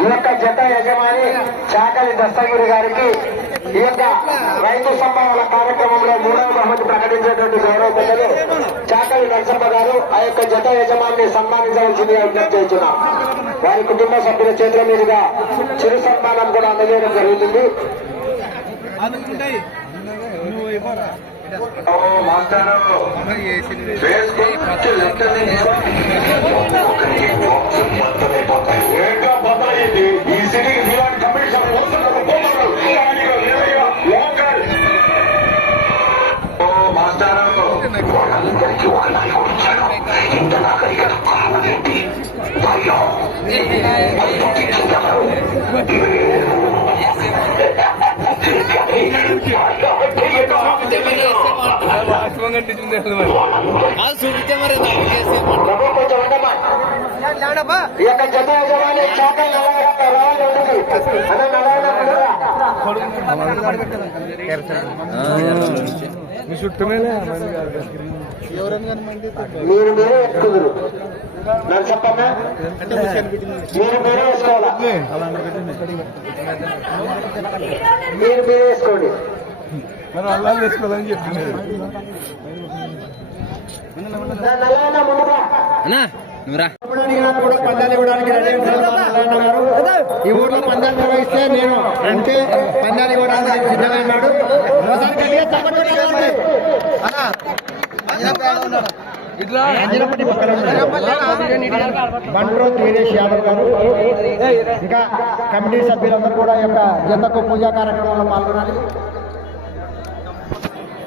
ఈ యొక్క జత యజమాని చాకలి దస్తగిరి గారికి ఈ యొక్క రైతు సంభావన కార్యక్రమంలో మూడవ బహుమతి ప్రకటించేటువంటి గౌరవ పెద్దలు చాకలి నరసమ్మ గారు ఆ యొక్క జత యజమాని సన్మానించవలసిందిగా విజ్ఞప్తి చేస్తున్నాం. వారి కుటుంబ సభ్యుల చేతుల మీదుగా చిరు సన్మానం కూడా అందజేయడం జరుగుతుంది. మాస్టారు వాళ్ళందరికీ ఒక నాయకుడు ఇంత నాగరికత అదే నలభై మీరు మీరే ఎక్కుదురు. నన్ను చెప్పమ్మా. మీరు మీరే వేసుకోవాలా? మీరు మీరే వేసుకోండి. నా నల్లయ్య ముందుగా అన్నా నువ్వురా కూడా పందాలు ఇవ్వడానికి రెడీ ఉంటారు ఈ ఊర్లో పందాలు నిర్వహిస్తే నేను అంటే పందాలు ఇవ్వడానికి పక్కన ఉన్నాడు. బండ్రోత్ వీరేష్ యాదవ్ గారు ఇంకా కమిటీ సభ్యులందరూ కూడా ఈ యొక్క జతకు పూజా కార్యక్రమంలో పాల్గొనాలి.